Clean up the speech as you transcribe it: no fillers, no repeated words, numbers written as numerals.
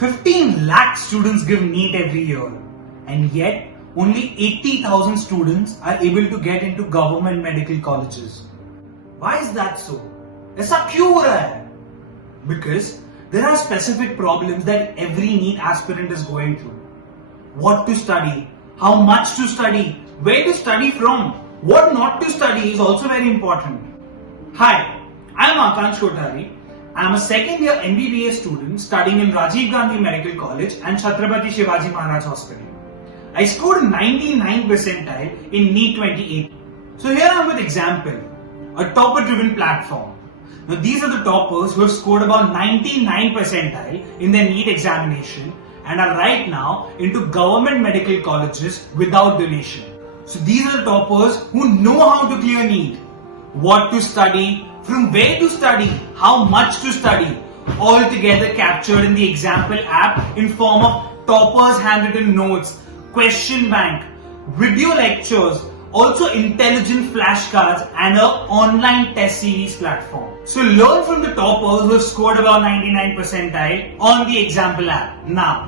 15 lakh students give NEET every year, and yet only 80,000 students are able to get into government medical colleges. Why is that so? ऐसा क्यों हो रहा है? Because there are specific problems that every NEET aspirant is going through. What to study, how much to study, where to study from, what not to study is also very important. Hi, I am Akansh Kothari. I am a second year MBBS student studying in Rajiv Gandhi Medical College and Chhatrapati Shivaji Maharaj Hospital. I scored 99 percentile in NEET 2018. So here I am with Exampil, a topper-driven platform. Now these are the toppers who have scored about 99 percentile in their NEET examination and are right now into government medical colleges without donation. So these are the toppers who know how to clear NEET, what to study, from where to study, how much to study, all together captured in the Exampil app in form of toppers handwritten notes, question bank, video lectures, also intelligent flashcards and an online test series platform. So learn from the toppers who have scored about 99 percentile on the Exampil app now.